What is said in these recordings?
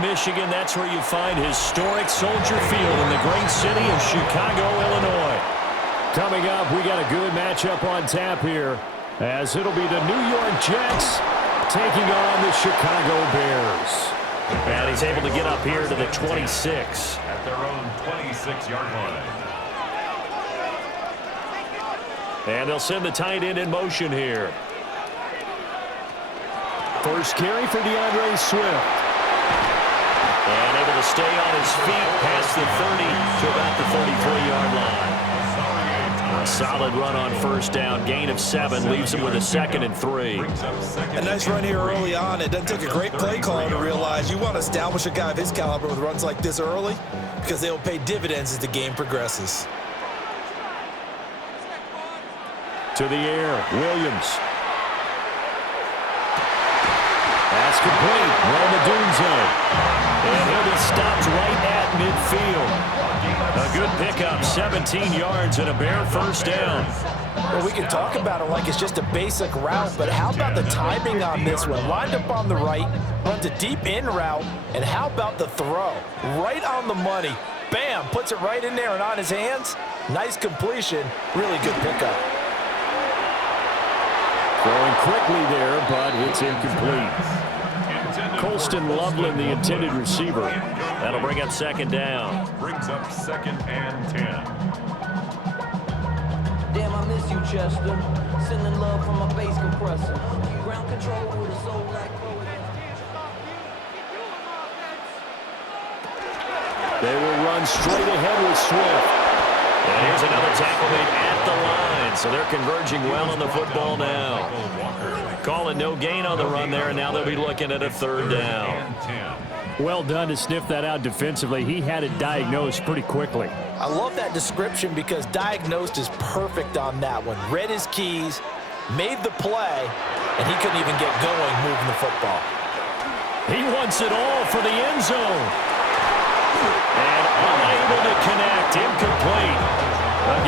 Michigan. That's where you find historic Soldier Field in the great city of Chicago, Illinois. Coming up, we got a good matchup on tap here, as it'll be the New York Jets taking on the Chicago Bears. And he's able to get up here to the 26. At their own 26-yard line. And they'll send the tight end in motion here. First carry for DeAndre Swift. And able to stay on his feet past the 30 to about the 33-yard line. A solid run on first down. Gain of 7 leaves him with a 2nd and 3. A nice run here early on. It doesn't take a great play caller to realize you want to establish a guy of his caliber with runs like this early, because they'll pay dividends as the game progresses. To the air, Williams. That's complete. Roma Dunzo. And he'll be stopped right at midfield. A good pickup, 17 yards and a Bear first down. Well, we can talk about it like it's just a basic route, but how about the timing on this one? Lined up on the right, runs a deep in route, and how about the throw? Right on the money. Bam, puts it right in there and on his hands. Nice completion, really good pickup. Throwing quickly there, but it's incomplete. Colston Loveland, the intended receiver. That'll bring up 2nd down. Brings up 2nd and 10. Damn, I miss you, Chester. Sending love from my bass compressor. Ground control with a soul like They will run straight ahead with Swift. And here's another tackle made at the line. So they're converging well on the football now. Calling no gain on the run there, and now they'll be looking at a 3rd down. Well done to sniff that out defensively. He had it diagnosed pretty quickly. I love that description because diagnosed is perfect on that one. Read his keys, made the play, and he couldn't even get going moving the football. He wants it all for the end zone. And unable to connect, incomplete.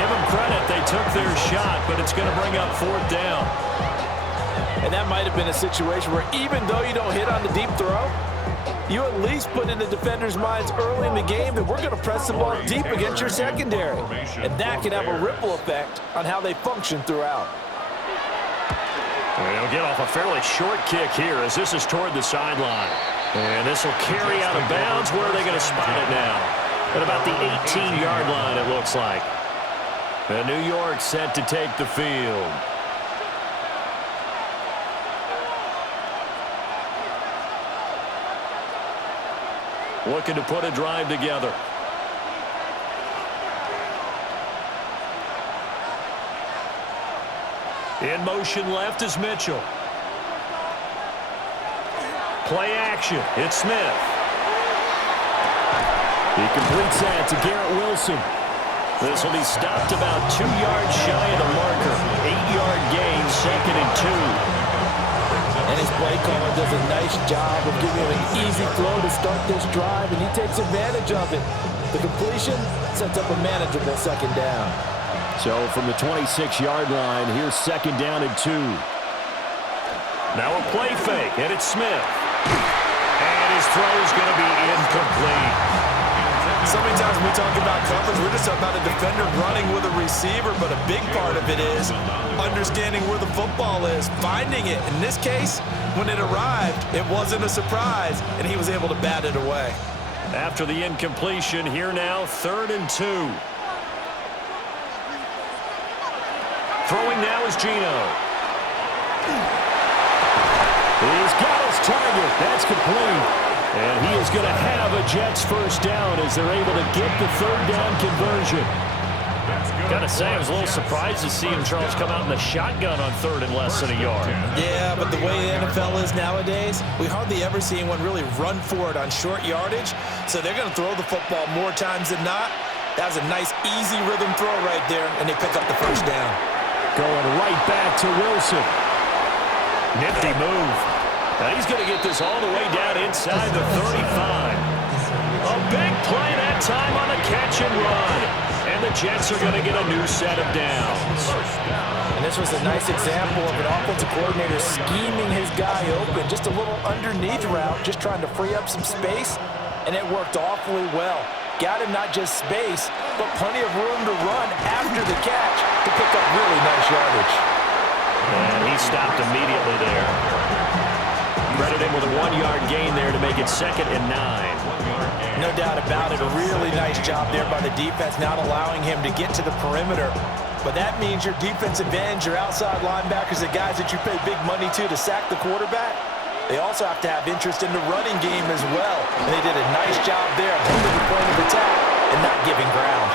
Give them credit, they took their shot, but it's going to bring up 4th down. And that might have been a situation where even though you don't hit on the deep throw, you at least put in the defenders' minds early in the game that we're going to press the ball deep against your secondary. And that can have a ripple effect on how they function throughout. And they'll get off a fairly short kick here as this is toward the sideline. And this will carry out of bounds. Where are they going to spot it now? At about the 18-yard line, it looks like. And New York set to take the field. Looking to put a drive together. In motion left is Mitchell. Play action. It's Smith. He completes that to Garrett Wilson. This will be stopped about 2 yards shy of the marker. 8-yard gain, 2nd and 2. And his play caller does a nice job of giving him an easy throw to start this drive, and he takes advantage of it. The completion sets up a manageable 2nd down. So from the 26-yard line, here's 2nd down and 2. Now a play fake, and it's Smith. And his throw is going to be incomplete. So many times when we talk about coverage, we're just about a defender running with a receiver, but a big part of it is understanding where the football is, finding it. In this case, when it arrived, it wasn't a surprise, and he was able to bat it away. After the incompletion, here now, 3rd and 2. Throwing now is Gino. He's got his target. That's complete. And he is going to have a Jets first down as they're able to get the 3rd down conversion. Got to say, I was a little surprised to see him, Charles, come out in the shotgun on 3rd and less than a yard. Yeah, but the way the NFL is nowadays, we hardly ever see anyone really run for it on short yardage. So they're going to throw the football more times than not. That was a nice, easy rhythm throw right there, and they pick up the first down. Going right back to Wilson. Nifty move. Now he's going to get this all the way down inside the 35. A big play that time on the catch and run. And the Jets are going to get a new set of downs. And this was a nice example of an offensive coordinator scheming his guy open. Just a little underneath route, just trying to free up some space, and it worked awfully well. Got him not just space, but plenty of room to run after the catch to pick up really nice yardage. And he stopped immediately there. Credit him with a 1-yard gain there to make it 2nd and 9. No doubt about it. A really nice job there by the defense, not allowing him to get to the perimeter. But that means your defensive ends, your outside linebackers, the guys that you pay big money to sack the quarterback, they also have to have interest in the running game as well. And they did a nice job there holding the point of attack and not giving ground.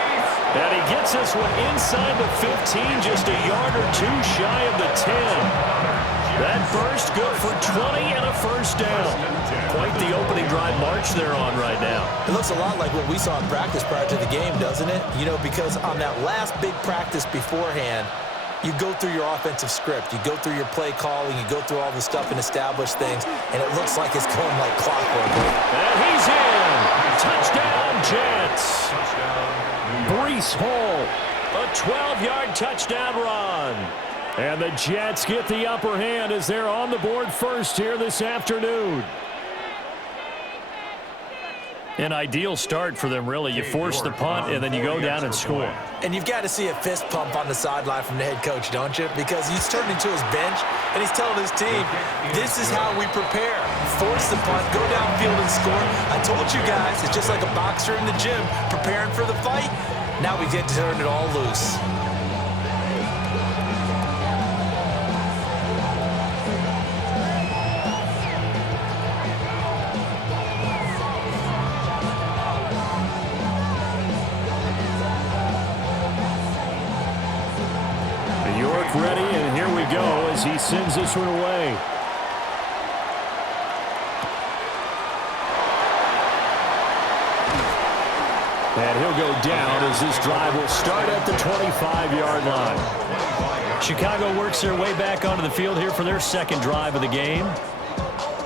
And he gets this one inside the 15, just a yard or two shy of the 10. That burst good for 20 and a first down. Quite the opening drive march they're on right now. It looks a lot like what we saw in practice prior to the game, doesn't it? You know, because on that last big practice beforehand, you go through your offensive script. You go through your play calling. You go through all the stuff and establish things. And it looks like it's going like clockwork. And he's in. Touchdown, Jets. Breece Hall, a 12-yard touchdown run. And the Jets get the upper hand as they're on the board first here this afternoon. An ideal start for them, really. You force the punt, and then you go down and score. And you've got to see a fist pump on the sideline from the head coach, don't you? Because he's turning to his bench, and he's telling his team, this is how we prepare. Force the punt, go downfield and score. I told you guys, it's just like a boxer in the gym preparing for the fight. Now we get to turn it all loose. Ready, and here we go as he sends this one away. And he'll go down as this drive will start at the 25-yard line. Chicago works their way back onto the field here for their second drive of the game.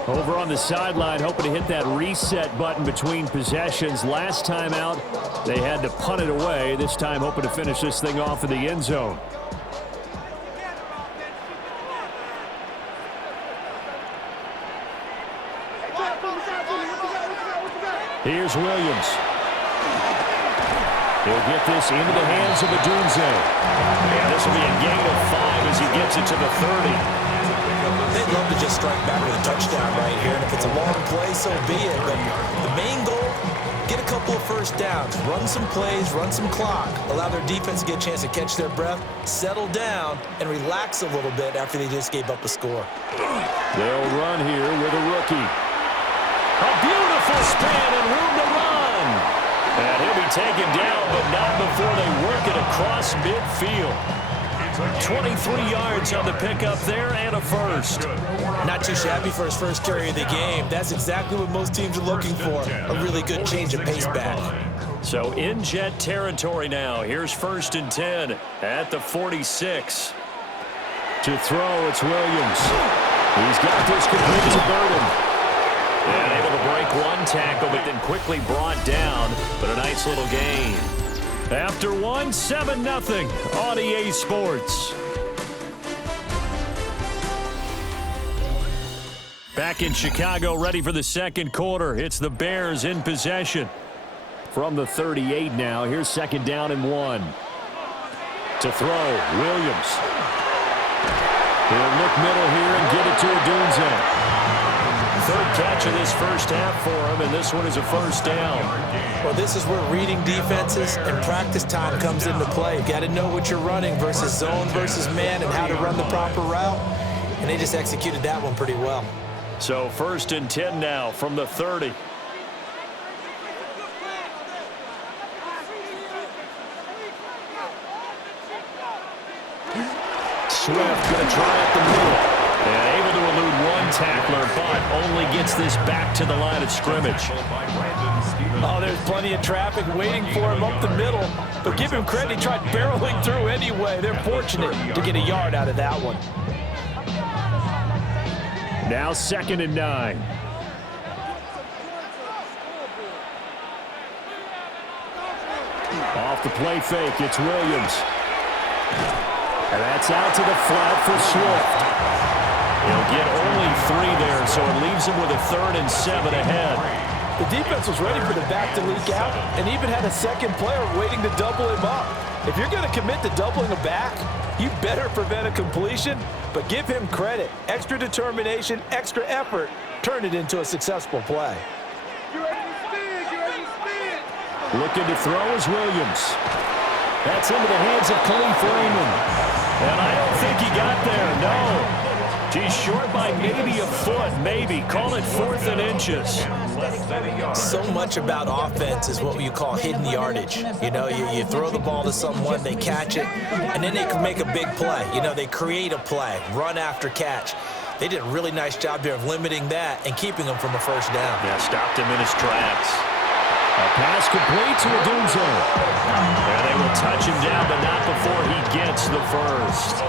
Over on the sideline, hoping to hit that reset button between possessions. Last time out, they had to punt it away. This time, hoping to finish this thing off in the end zone. Here's Williams. He'll get this into the hands of Adunze. And this will be a gain of 5 as he gets it to the 30. They'd love to just strike back with a touchdown right here. And if it's a long play, so be it. But the main goal, get a couple of first downs. Run some plays, run some clock. Allow their defense to get a chance to catch their breath, settle down, and relax a little bit after they just gave up a score. They'll run here with a rookie. A beautiful span and room to run. And he'll be taken down, but not before they work it across midfield. 23 yards on the pickup there and a first. Not too shabby for his first carry of the game. That's exactly what most teams are looking for. A really good change of pace back. So in Jet territory now. Here's 1st and 10 at the 46. To throw, it's Williams. He's got this complete to Burden. And able to break one tackle, but then quickly brought down. But a nice little gain. After one, 7-0 on EA Sports. Back in Chicago, ready for the second quarter. It's the Bears in possession. From the 38 now, here's 2nd down and 1. To throw, Williams. He'll look middle here and get it to Adunze. 3rd catch of this first half for him, and this one is a first down. Well, this is where reading defenses and practice time comes into play. You got to know what you're running versus zone versus man and how to run the proper route, and they just executed that one pretty well. So 1st and 10 now from the 30. Swift going to try up the middle. And able to elude one tackler, but only gets this back to the line of scrimmage. Oh, there's plenty of traffic waiting for him up the middle. But give him credit, he tried barreling through anyway. They're fortunate to get a yard out of that one. Now 2nd and 9. Off the play fake, it's Williams. And that's out to the flat for Swift. He'll get only 3 there, so it leaves him with a 3rd and 7 ahead. The defense was ready for the back to leak out and even had a second player waiting to double him up. If you're going to commit to doubling a back, you better prevent a completion, but give him credit. Extra determination, extra effort, turn it into a successful play. Looking to throw is Williams. That's into the hands of Khalif Raymond. And I don't think he got there, no. He's short by maybe a foot, maybe. Call it 4th and inches. So much about offense is what you call hidden yardage. You know, you throw the ball to someone, they catch it, and then they can make a big play. You know, they create a play, run after catch. They did a really nice job there of limiting that and keeping him from a first down. Yeah, stopped him in his tracks. A pass complete to Odunze. And they will touch him down, but not before he gets the first.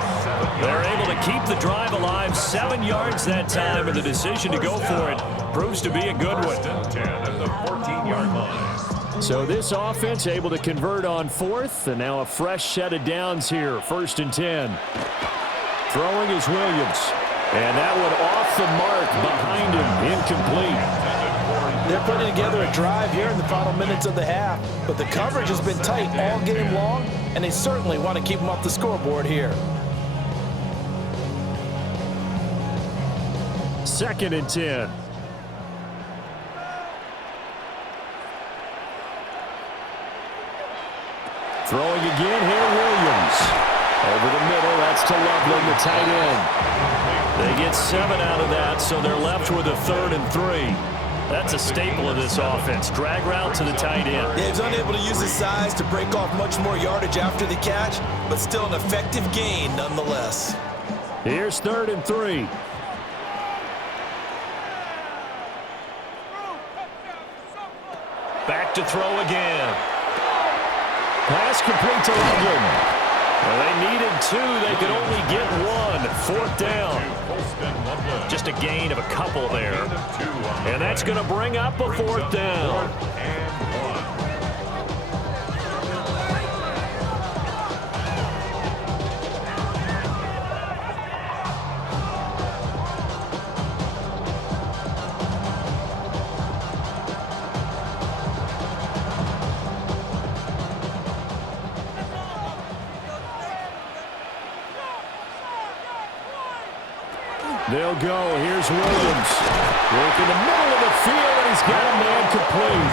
They're able to keep the drive alive, 7 yards that time, and the decision to go for it proves to be a good one. 10 at the 14-yard line. So this offense able to convert on 4th, and now a fresh set of downs here, 1st and 10. Throwing is Williams. And that one off the mark behind him, incomplete. They're putting together a drive here in the final minutes of the half, but the coverage has been tight all game long, and they certainly want to keep them off the scoreboard here. 2nd and 10. Throwing again here, Williams. Over the middle, that's to Loveland, the tight end. They get 7 out of that, so they're left with a 3rd and 3. That's a staple of this offense. Drag route to the tight end. Yeah, he's unable to use his size to break off much more yardage after the catch, but still an effective gain nonetheless. Here's 3rd and 3. Back to throw again. Pass complete to Loveland. Well, they needed 2. They could only get 1. 4th down. Just a gain of a couple there. And that's going to bring up a 4th down. They'll go. Here's Williams. Work in the middle of the field, and he's got a man complete.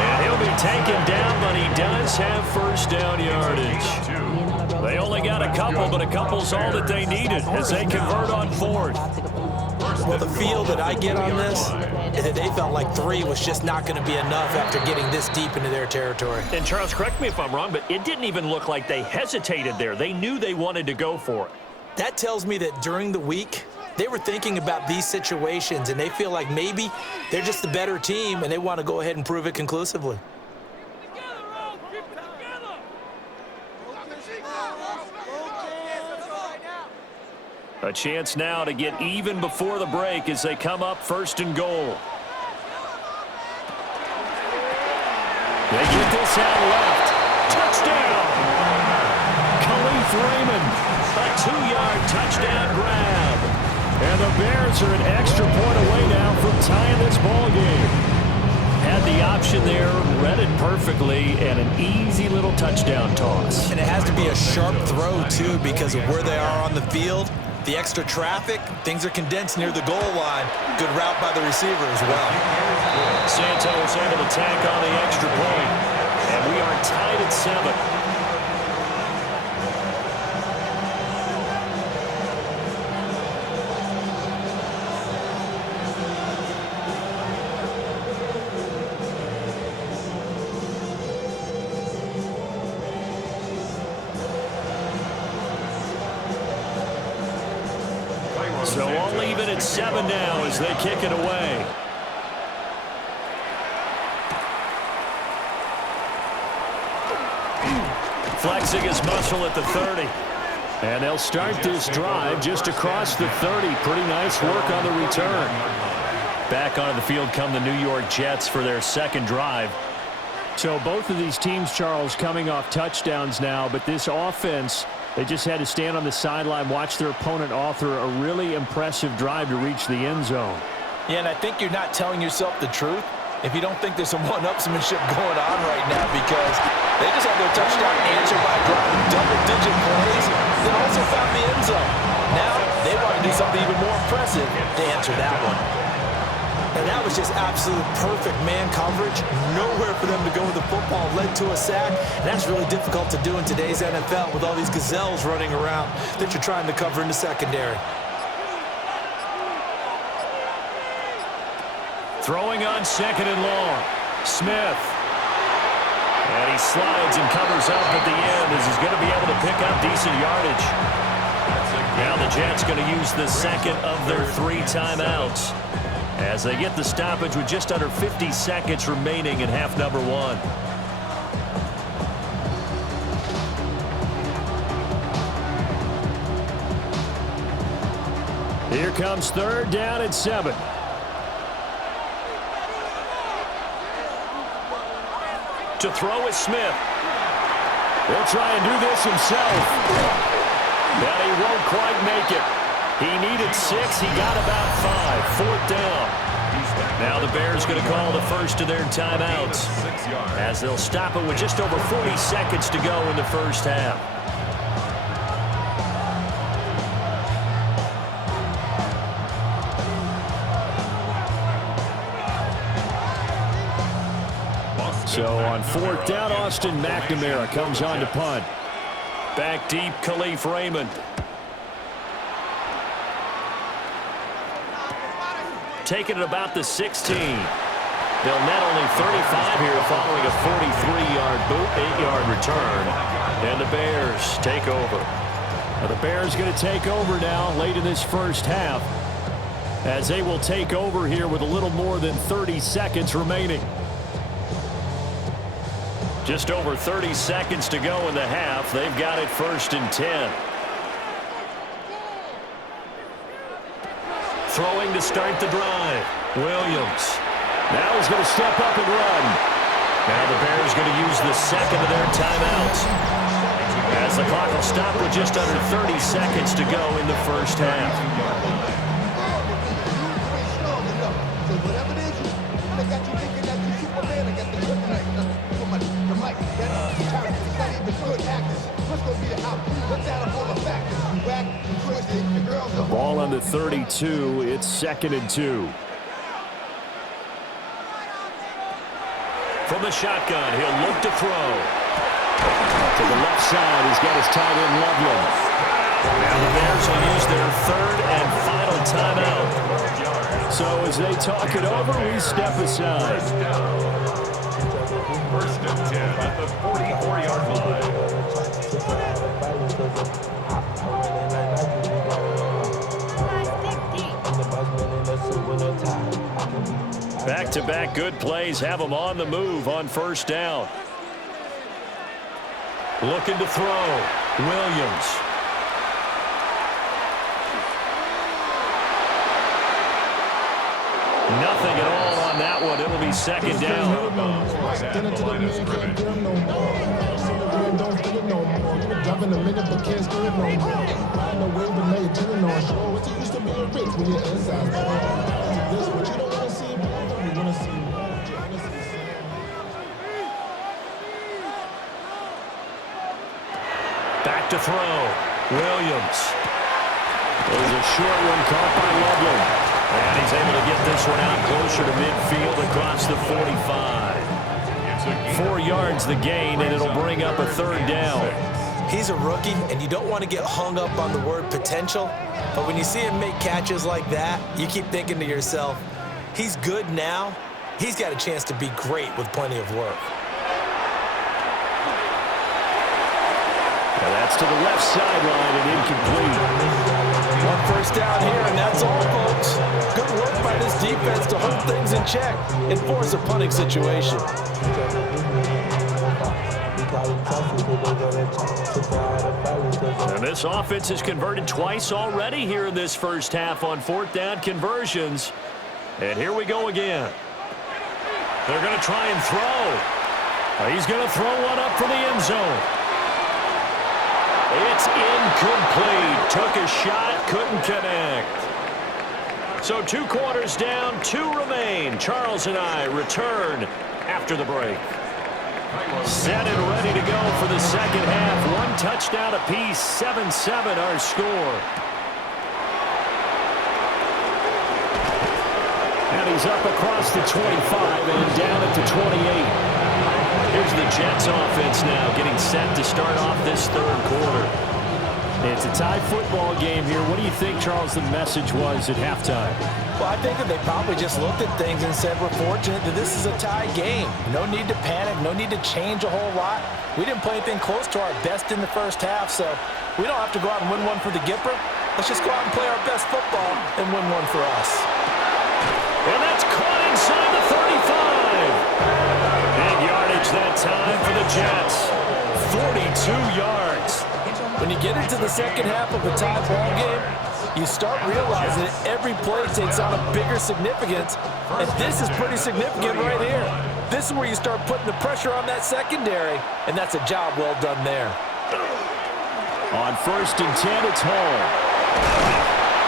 And he'll be taken down, but he does have first down yardage. They only got a couple, but a couple's all that they needed as they convert on 4th. Well, the feel that I get on this is that they felt like 3 was just not going to be enough after getting this deep into their territory. And Charles, correct me if I'm wrong, but it didn't even look like they hesitated there. They knew they wanted to go for it. That tells me that during the week, they were thinking about these situations, and they feel like maybe they're just the better team, and they want to go ahead and prove it conclusively. A chance now to get even before the break as they come up 1st and goal. They get this out left. Touchdown! Khalif Raymond, a 2-yard touchdown grab. And the Bears are an extra point away now from tying this ball game. Had the option there, read it perfectly, and an easy little touchdown toss. And it has to be a sharp throw, too, because of where they are on the field. The extra traffic, things are condensed near the goal line. Good route by the receiver as well. Santos able to tack on the extra point. And we are tied at 7. So all even at 7 now as they kick it away. Flexing his muscle at the 30. And they'll start this drive just across the 30. Pretty nice work on the return. Back onto the field come the New York Jets for their second drive. So both of these teams, Charles, coming off touchdowns now, but this offense, they just had to stand on the sideline, watch their opponent author a really impressive drive to reach the end zone. Yeah, and I think you're not telling yourself the truth if you don't think there's some one-upsmanship going on right now, because they just had their touchdown answered by a drive of double-digit plays, then also found the end zone. Now they want to do something even more impressive to answer that one. And that was just absolute perfect man coverage. Nowhere for them to go with the football. Led to a sack. And that's really difficult to do in today's NFL with all these gazelles running around that you're trying to cover in the secondary. Throwing on 2nd and long. Smith. And he slides and covers up at the end as he's going to be able to pick up decent yardage. Now the Jets going to use the second of their 3 timeouts as they get the stoppage with just under 50 seconds remaining in half number 1. Here comes 3rd down and 7. To throw is Smith. He'll try and do this himself. But he won't quite make it. He needed 6. He got about 5. 4th down. Now the Bears going to call the first of their timeouts as they'll stop it with just over 40 seconds to go in the first half. So on 4th down, Austin McNamara comes on to punt. Back deep, Khalif Raymond. Taking it about the 16. They'll net only 35 here following a 43-yard boot, 8-yard return. And the Bears take over. Now the Bears going to take over now late in this first half as they will take over here with a little more than 30 seconds remaining. Just over 30 seconds to go in the half. They've got it 1st and 10. Throwing to start the drive. Williams. Now he's going to step up and run. Now the Bears going to use the second of their timeouts as the clock will stop with just under 30 seconds to go in the first half. The ball on the 32. It's 2nd and 2. From the shotgun, he'll look to throw. To the left side, he's got his tight end Loveland. Now the Bears will use their 3rd and final timeout. So as they talk it over, we step aside. 1st and 10 at the 44-yard line. Back-to-back good plays have them on the move on 1st down. Looking to throw. Williams. Nothing at all on that one. It'll be 2nd down. Back to throw. Williams. There's a short one caught by Loveland. And he's able to get this one out closer to midfield across the 45. 4 yards the gain, and it'll bring up a 3rd down. He's a rookie, and you don't want to get hung up on the word potential. But when you see him make catches like that, you keep thinking to yourself, he's good now. He's got a chance to be great with plenty of work. Now that's to the left sideline and incomplete. 1 first down here, and that's all, folks. Good work by this defense to hold things in check and force a punting situation. And this offense has converted twice already here in this first half on 4th down conversions. And here we go again. They're going to try and throw. He's going to throw one up for the end zone. It's incomplete. Took a shot, couldn't connect. So 2 quarters down, 2 remain. Charles and I return after the break. Set and ready to go for the second half. 1 touchdown apiece, 7-7 our score. And he's up across the 25 and down at the 28. Here's the Jets offense now getting set to start off this third quarter. It's a tie football game here. What do you think, Charles, the message was at halftime? Well, I think that they probably just looked at things and said, we're fortunate that this is a tie game. No need to panic. No need to change a whole lot. We didn't play anything close to our best in the first half, so we don't have to go out and win one for the Gipper. Let's just go out and play our best football and win one for us. And that's caught inside the 35. And yardage that time for the Jets. 42 yards. When you get into the second half of a tie ball game, you start realizing that every play takes on a bigger significance, and this is pretty significant right here. This is where you start putting the pressure on that secondary, and that's a job well done there. On 1st and 10, it's Hall.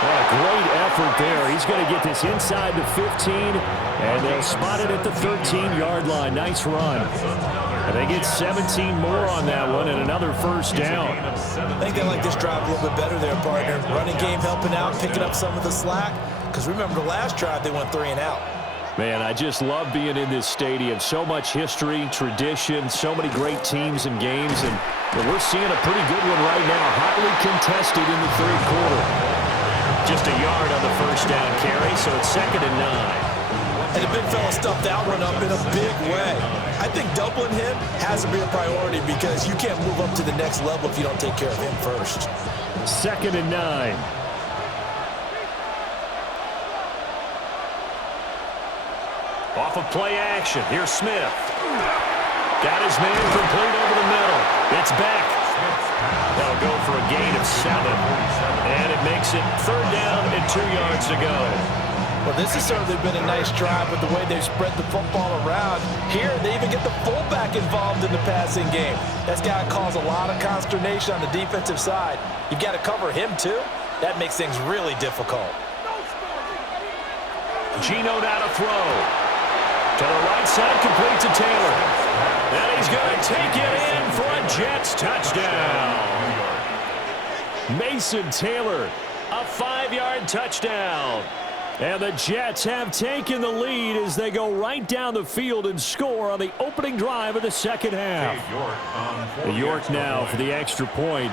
What a great effort there. He's going to get this inside the 15, and they'll spot it at the 13-yard line. Nice run. And they get 17 more on that one and another first down. I think they like this drive a little bit better there, partner. Running game helping out, picking up some of the slack. Because remember the last drive, they went 3 and out. Man, I just love being in this stadium. So much history, tradition, so many great teams and games. And we're seeing a pretty good one right now. Hotly contested in the third quarter. Just a yard on the first down carry, so it's 2nd and 9. And the big fella stuffed that one up in a big way. I think doubling him has to be a priority because you can't move up to the next level if you don't take care of him first. 2nd and 9. Off of play action. Here's Smith. Got his man complete over the middle. It's back. They'll go for a gain of 7. And it makes it 3rd down and 2 yards to go. Well, this has certainly been a nice drive with the way they've spread the football around. Here, they even get the fullback involved in the passing game. That's got to cause a lot of consternation on the defensive side. You've got to cover him, too. That makes things really difficult. Geno now to throw. To the right side, complete to Taylor. And he's going to take it in for a Jets touchdown. Mason Taylor, a 5-yard touchdown. And the Jets have taken the lead as they go right down the field and score on the opening drive of the second half. York now for the extra point.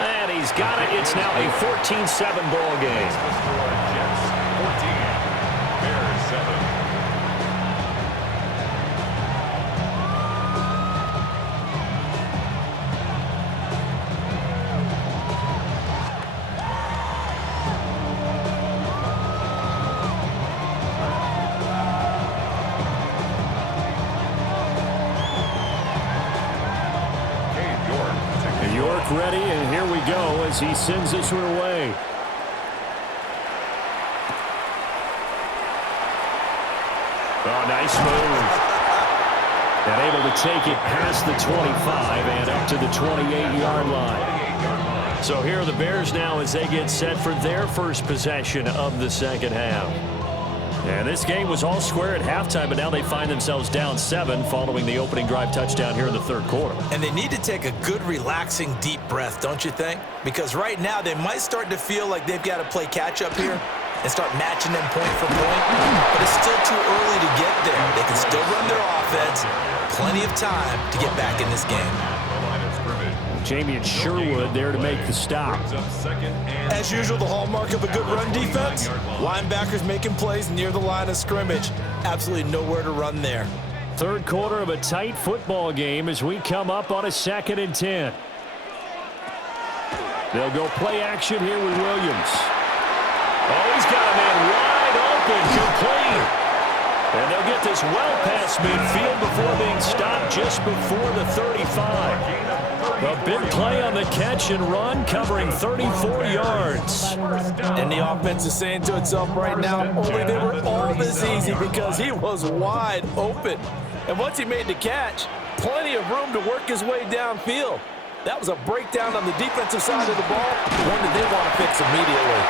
And he's got it. It's now a 14-7 ball game. Jets 14, Bears 7. Ready, and here we go as he sends this one away. Oh, nice move. And able to take it past the 25 and up to the 28-yard line. So here are the Bears now as they get set for their first possession of the second half. And this game was all square at halftime, but now they find themselves down 7 following the opening drive touchdown here in the third quarter. And they need to take a good, relaxing, deep breath, don't you think? Because right now they might start to feel like they've got to play catch-up here and start matching them point for point. But it's still too early to get there. They can still run their offense. Plenty of time to get back in this game. Jamie Sherwood there to make the stop. As usual, the hallmark of a good run defense, linebackers making plays near the line of scrimmage. Absolutely nowhere to run there. Third quarter of a tight football game as we come up on a 2nd and 10. They'll go play action here with Williams. Oh, he's got a man wide open, complete. And they'll get this well past midfield before being stopped just before the 35. A big play on the catch and run, covering 34 yards. And the offense is saying to itself right now, only they were all this easy because he was wide open. And once he made the catch, plenty of room to work his way downfield. That was a breakdown on the defensive side of the ball, one that they want to fix immediately.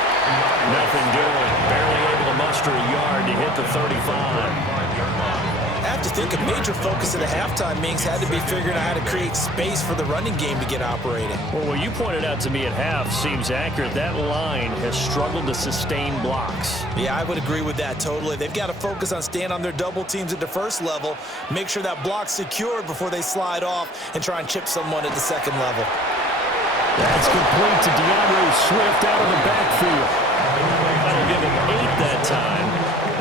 Nothing doing. Barely able to muster a yard to hit the 35. I have to think a major focus of the halftime Minks had to be figuring out how to create space for the running game to get operating. Well, what you pointed out to me at half seems accurate. That line has struggled to sustain blocks. Yeah, I would agree with that totally. They've got to focus on staying on their double teams at the first level, make sure that block's secured before they slide off and try and chip someone at the second level. That's complete to DeAndre Swift out of the backfield. That'll give him 8 that time.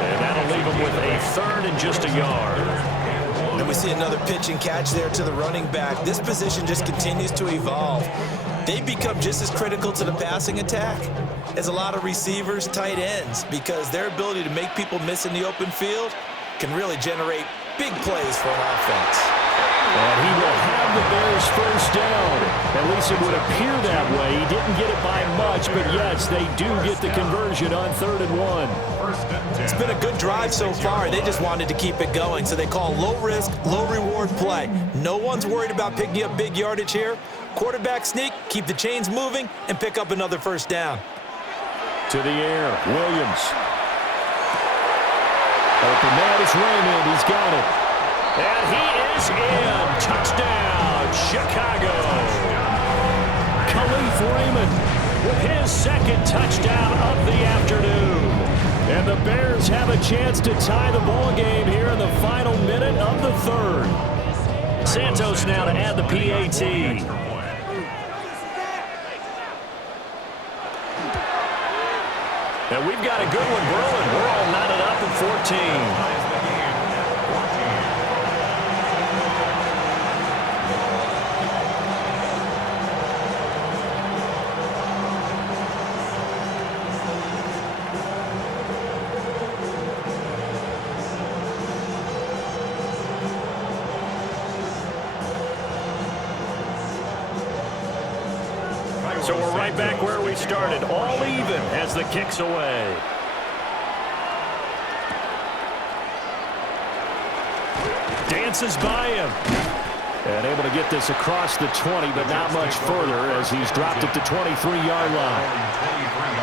And that'll leave him with a 3rd and just a yard. And we see another pitch and catch there to the running back. This position just continues to evolve. They become just as critical to the passing attack as a lot of receivers, tight ends, because their ability to make people miss in the open field can really generate big plays for an offense. And he will have the Bears first down. At least it would appear that way. He didn't get it by much, but yes, they do get the conversion on 3rd and 1. It's been a good drive so far. They just wanted to keep it going, so they call low-risk, low-reward play. No one's worried about picking up big yardage here. Quarterback sneak, keep the chains moving, and pick up another first down. To the air, Williams. Open man is Raymond. He's got it. And he is in. Touchdown, Chicago. Khalif Raymond with his 2nd touchdown of the afternoon. And the Bears have a chance to tie the ball game here in the final minute of the 3rd. Santos now to add the PAT. And we've got a good one brewing. We're all knotted up at 14. So we're right back where we started, all even as the kick's away. Dances by him. And able to get this across the 20, but not much further as he's dropped at the 23-yard line.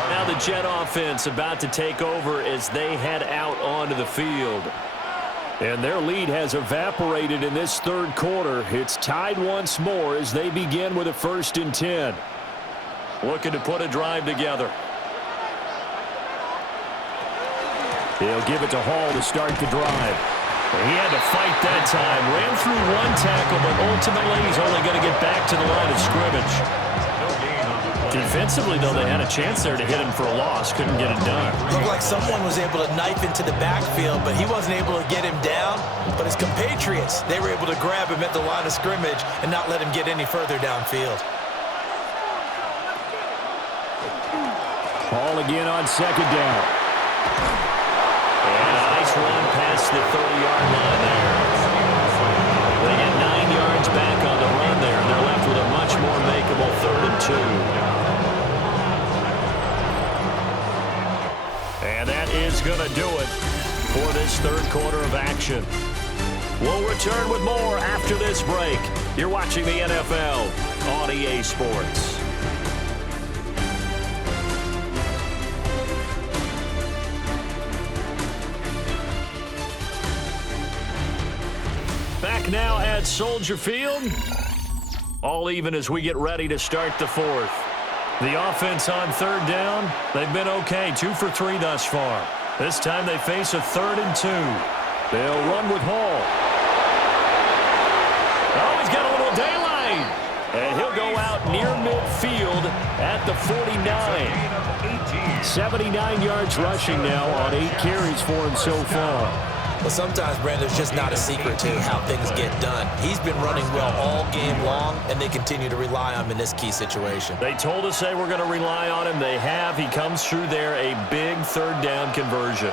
Now the Jet offense about to take over as they head out onto the field. And their lead has evaporated in this 3rd quarter. It's tied once more as they begin with a 1st and 10. Looking to put a drive together. He'll give it to Hall to start the drive. He had to fight that time. Ran through 1 tackle, but ultimately he's only going to get back to the line of scrimmage. Defensively, though, they had a chance there to hit him for a loss. Couldn't get it done. Looked like someone was able to knife into the backfield, but he wasn't able to get him down. But his compatriots, they were able to grab him at the line of scrimmage and not let him get any further downfield. Hall again on 2nd down. And a nice run past the 30-yard line there. They get 9 yards back on the run there, and they're left with a much more makeable 3rd and 2. And that is going to do it for this 3rd quarter of action. We'll return with more after this break. You're watching the NFL on EA Sports. Back now at Soldier Field. All even as we get ready to start the 4th. The offense on 3rd down, they've been okay. 2 for 3 thus far. This time they face a 3rd and 2. They'll run with Hall. Oh, he's got a little daylight. And he'll go out near midfield at the 49. 79 yards rushing now on 8 carries for him so far. Well, sometimes, Brand, there's just not a secret to how things get done. He's been running well all game long, and they continue to rely on him in this key situation. They told us they were going to rely on him. They have. He comes through there, a big 3rd down conversion.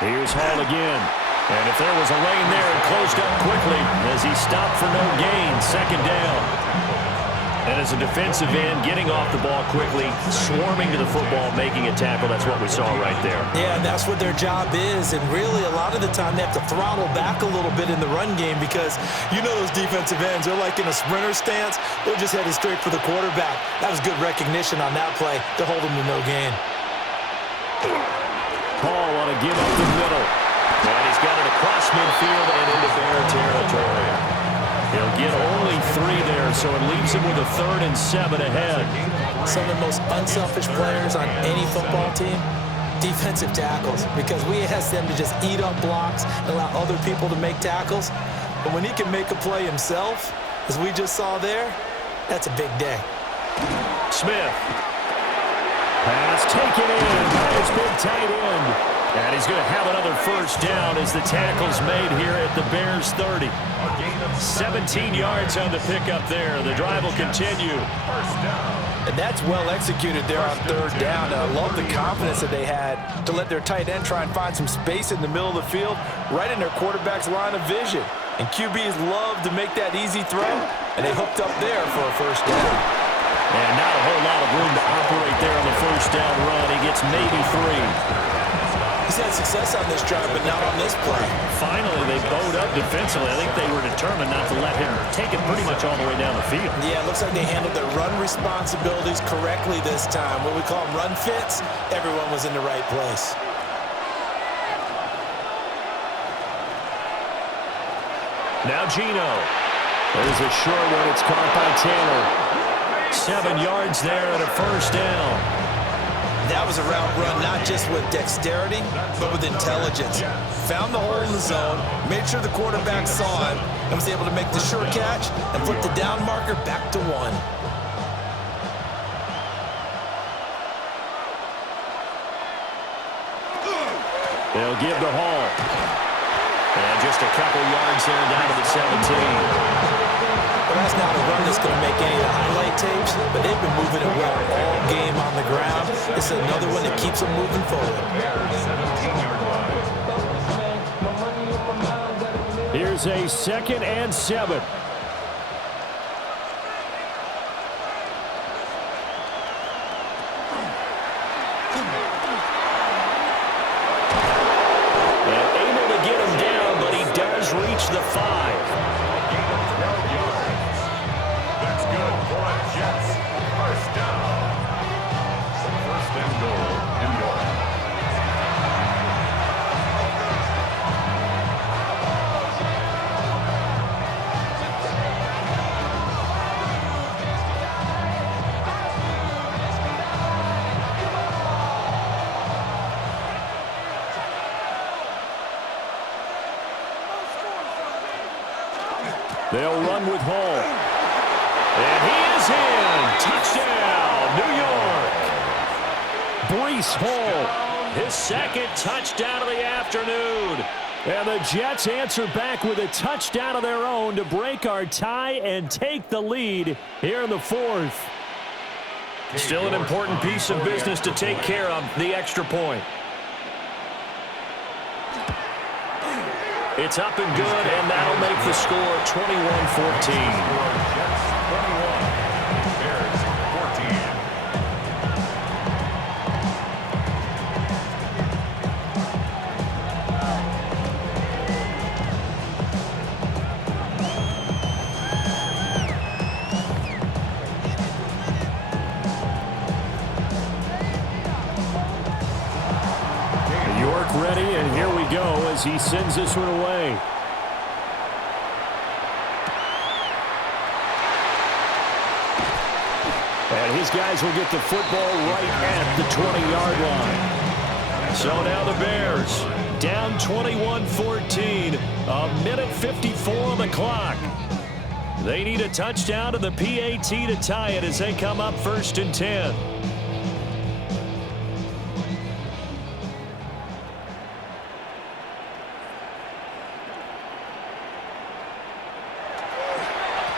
Here's Hall again. And if there was a lane there, it closed up quickly as he stopped for no gain. Second down. And as a defensive end, getting off the ball quickly, swarming to the football, making a tackle. That's what we saw right there. Yeah, and that's what their job is. And really, a lot of the time, they have to throttle back a little bit in the run game because you know those defensive ends, they're like in a sprinter stance. They're just headed straight for the quarterback. That was good recognition on that play to hold them to no gain. Paul on a give up the middle. And he's got it across midfield and into Bear territory. He'll get only 3 there, so it leaves him with a 3rd and 7 ahead. Some of the most unselfish players on any football team, defensive tackles, because we ask them to just eat up blocks and allow other people to make tackles. But when he can make a play himself, as we just saw there, that's a big day. Smith. Pass taken in by his big tight end. And he's going to have another first down as the tackle's made here at the Bears 30. 17 yards on the pickup there. The drive will continue. And that's well executed there on 3rd down. And I love the confidence that they had to let their tight end try and find some space in the middle of the field, right in their quarterback's line of vision. And QBs love to make that easy throw, and they hooked up there for a first down. And not a whole lot of room to operate there on the first down run. He gets maybe 3. He's had success on this drive, but not on this play. Finally, they bowed up defensively. I think they were determined not to let him take it pretty much all the way down the field. Yeah, it looks like they handled their run responsibilities correctly this time. What we call them run fits, everyone was in the right place. Now Gino. There's a short one. It's caught by Taylor. 7 yards there and a first down. That was a route run not just with dexterity, but with intelligence. Found the hole in the zone, made sure the quarterback saw him, and was able to make the sure catch and flip the down marker back to 1. They'll give to Hall. And just a couple yards there down to the 17. Well, that's not a run that's going to make any of the highlight tapes, but they've been moving it well all game on the ground. This is another one that keeps them moving forward. Here's a 2nd and 7. And able to get him down, but he does reach the 5. They'll run with Hall. And he is in. Touchdown, New York. Breece Hall. His 2nd touchdown of the afternoon. And the Jets answer back with a touchdown of their own to break our tie and take the lead here in the 4th. Still an important piece of business to take care of, the extra point. It's up and good, and that'll make the score 21-14. Ready, and here we go as he sends this one away. And his guys will get the football right at the 20-yard line. So now the Bears down 21-14, a minute 54 on the clock. They need a touchdown to the PAT to tie it as they come up 1st and 10.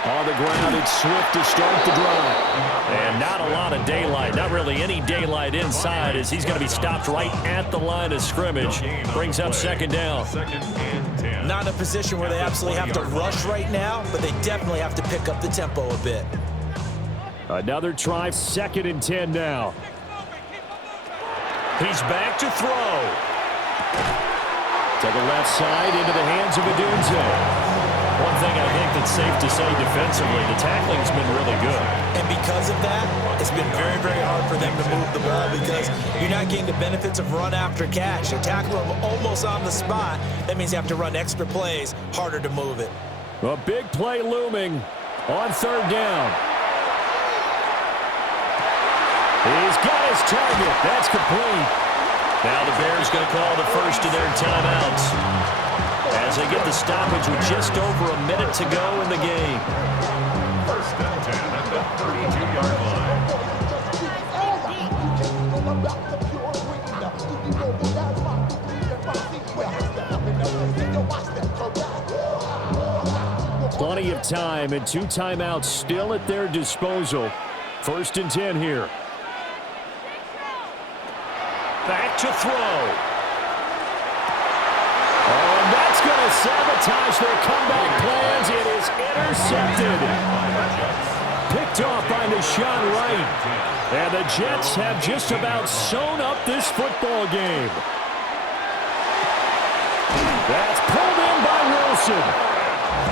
On the ground. It's Swift to start the drive. And not a lot of daylight, not really any daylight inside, as he's going to be stopped right at the line of scrimmage. Brings up second down. Not in a position where they absolutely have to rush right now, but they definitely have to pick up the tempo a bit. Another try, 2nd and 10 now. He's back to throw. To the left side, into the hands of Adunze. One thing I think that's safe to say defensively, the tackling's been really good. And because of that, it's been very, very hard for them to move the ball because you're not getting the benefits of run after catch. They're tackling them almost on the spot. That means you have to run extra plays, harder to move it. A big play looming on 3rd down. He's got his target. That's complete. Now the Bears going to call the first of their timeouts as they get the stoppage with just over a minute to go in the game. 1st and 10 at the 32-yard line. Plenty of time and 2 timeouts still at their disposal. 1st and 10 here. Back to throw. Oh, and that's going to sabotage their comeback plans. It is intercepted. Picked off by Deshaun Wright. And the Jets have just about sewn up this football game. That's pulled in by Wilson.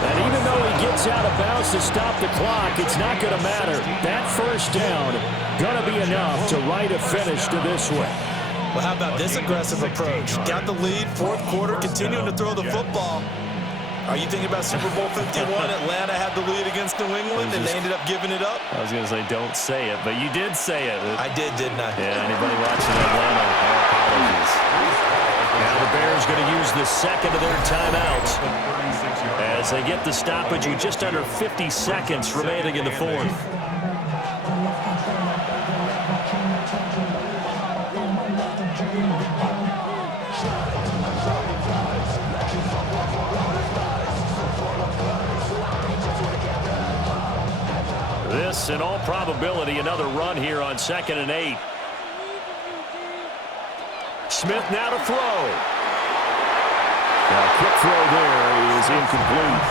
And even though he gets out of bounds to stop the clock, it's not going to matter. That 1st down going to be enough to write a finish to this one. Well, how about this aggressive approach? Got the lead, 4th quarter, continuing to throw the football. Are you thinking about Super Bowl 51? Atlanta had the lead against New England, and they ended up giving it up? I was going to say don't say it, but you did say it. I did, didn't I? Yeah, anybody watching Atlanta, our apologies. Now the Bears going to use the 2nd of their timeouts as they get the stoppage with just under 50 seconds remaining in the 4th. This, in all probability, another run here on 2nd and 8. Smith now to throw. Now, quick throw there is incomplete.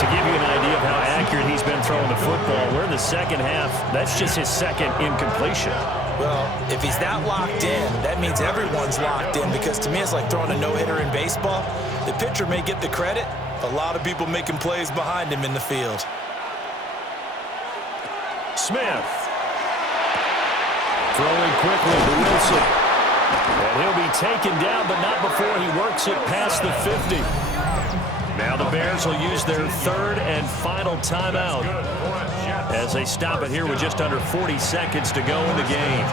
To give you an idea of how accurate he's been throwing the football, we're in the 2nd half. That's just his 2nd incompletion. Well, if he's that locked in, that means everyone's locked in because to me it's like throwing a no-hitter in baseball. The pitcher may get the credit. A lot of people making plays behind him in the field. Smith. Throwing quickly to Wilson. And he'll be taken down, but not before he works it past the 50. Now the Bears will use their 3rd and final timeout as they stop it here with just under 40 seconds to go in the game.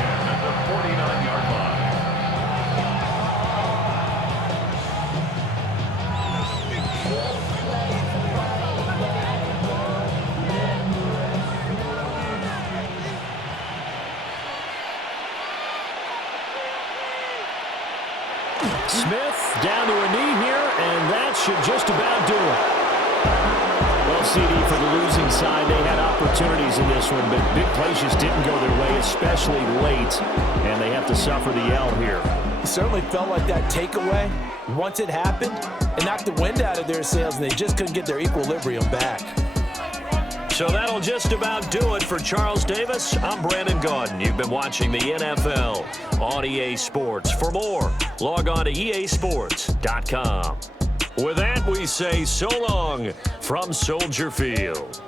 Smith down to a knee here, and that should just about do it. Well, CD, for the losing side, they had opportunities in this one, but big plays just didn't go their way, especially late, and they have to suffer the L here. It certainly felt like that takeaway, once it happened, it knocked the wind out of their sails, and they just couldn't get their equilibrium back. So that'll just about do it for Charles Davis. I'm Brandon Gaudin. You've been watching the NFL on EA Sports. For more, log on to easports.com. With that, we say so long from Soldier Field.